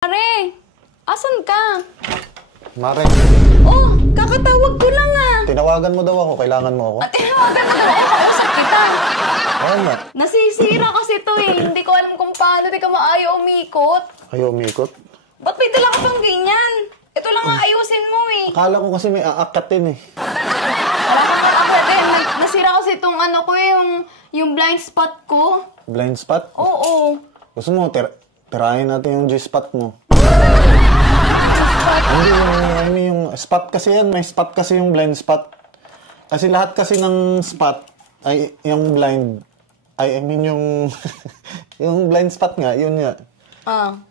Mare, asan ka? Mare. Oh, kakatawag ko lang ah. Tinawagan mo daw ako. Kailangan mo ako. Tinawagan mo daw ako. Kausap kita. Oo nga. Nasisira kasi to eh. Hindi ko alam kung paano di ka maayo umikot. Ayaw umikot? Ba't may dala ka pang ganyan? Ito lang ang ayusin mo eh. Akala ko kasi may aakatin eh. Wala kang akakit. Nasira kasi itong ano ko eh, yung blind spot ko. Blind spot? Oo. Gusto mo, tirahin natin yung G-spot mo. Hindi, yung spot kasi yan. May spot kasi yung blind spot. Kasi lahat kasi ng spot ay yung blind. I mean yung yung blind spot nga, yun nga.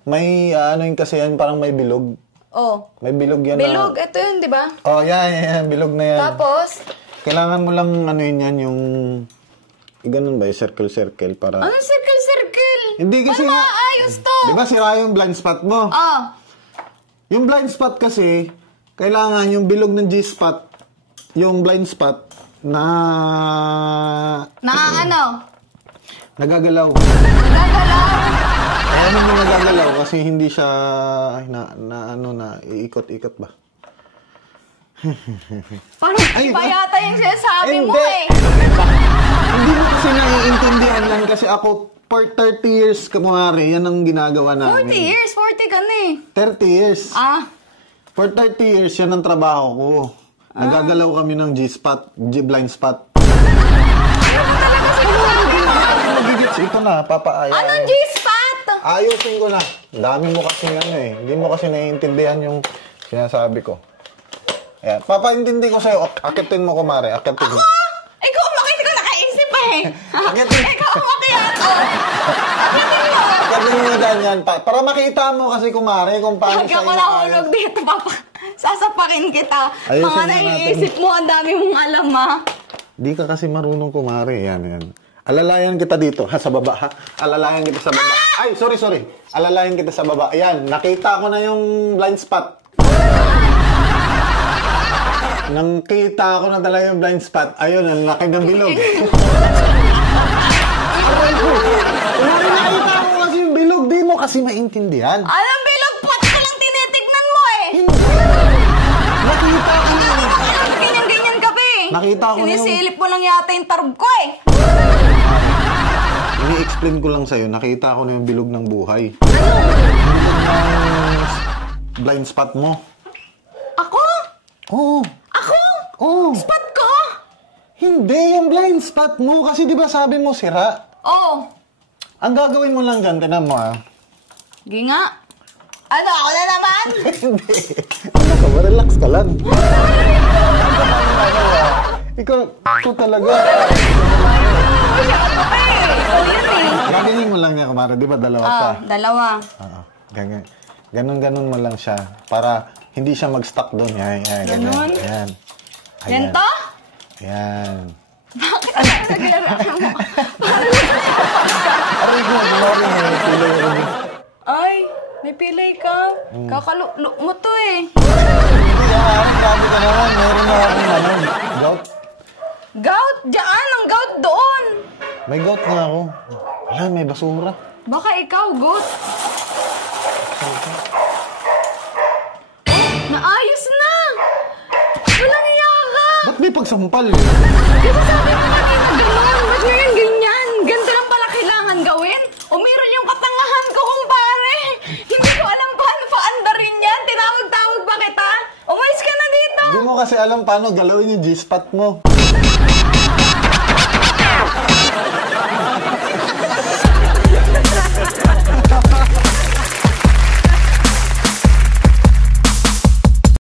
May ano yun kasi yan, parang may bilog. Oh. May bilog yan. Bilog, ito yun, di ba? Oh, yan, bilog na yan. Tapos? Kailangan mo lang ano yun yan, yung ganun ba, circle para... Anong circle? Hindi kasi paano maayos to? Di ba sira yung blind spot mo? Yung blind spot kasi, kailangan yung bilog ng G-spot, yung blind spot, na ano? Nagagalaw. Kaya naman nagagalaw kasi hindi siya iikot-ikot ba? Parang iba yata yung sinasabi mo eh. Hindi mo kasi naiintindihan lang kasi ako for 30 years kumari, yan ang ginagawa namin. 40 years? 40 ka na eh. 30 years. For 30 years, yan ang trabaho ko. Nagagalaw kami ng G-spot, blind spot. Ano ba talaga sinasabi mo? Nagigits, ito na, papaaya. Anong G-spot? Ayusin ko na. Dami mo kasi ano eh. Hindi mo kasi naiintindihan yung sinasabi ko. Ayan. Papaintindi ko sa'yo. Akitin mo, kumare. Akitin mo. Ako? Ikaw umakit ko nakaisip eh. Ikaw umakyat. Akitin mo. Akitin mo ganyan. Para makita mo kasi, kumare, kung paano sa'yo. Huwag ako nahulog dito, papa. Sasapakin kita. Mga naiisip mo, ang dami mong alam ha. Di ka kasi marunong, kumare. Yan. Alalayan kita dito, ha, sa baba, ha? Alalayan kita sa baba. Ay, sorry. Alalayan kita sa baba. Ayan, nakita ko na yung blind spot. Nakita ko na talaga yung blind spot. Ayun, ang laki ng bilog. Aray ko. Nakita ko kasi yung bilog. Di mo kasi maintindihan. Anong bilog? Pat ko lang tinitignan mo eh. Nakita ko na. Ganyan-ganyan ka pa eh. Nakita ko na yung... Sinisilip mo lang yata yung tarog ko eh. I-explain ko lang sa'yo, nakita ko na yung bilog ng buhay. Blind spot mo. Ako? Oo. Ako? Oo. Spot ko? Hindi, yung blind spot mo. Kasi di ba sabi mo sira? Oo. Ang gagawin mo lang dyan, tinan mo ha. Hindi nga. Ano, ako na naman? Hindi. Ano ka ba? Relax ka lang. Ikaw talaga. Gaganin mo lang niya, kumara. Di ba dalawa pa? Dalawa. Oo. Ganon mo lang siya. Para hindi siya mag-stuck doon. Yan. Ganon? Yan. Ganito? Yan. Bakit ang naglalaro mo? Aray ko, kumari may pilay rin. Ay, may pilay ka. Kakaluk mo to eh. Hindi, grabe ka naman. Meron na akong gout. Gout? Diyan, ang gout doon. May gout nga ako. Wala, may basura. Baka ikaw, gout. Naayos na! Walang iya ka! Ba't may pagsampal? Kasi sabi mo kanina gano'n. Ba't ngayon ganyan? Ganito lang pala kailangan gawin? O meron yung katangahan ko, kumpare. Hindi ko alam paano paandarin yan. Tinawag-tawag pa kita. Umayos ka na dito. Hindi mo kasi alam paano galawin yung G-spot mo.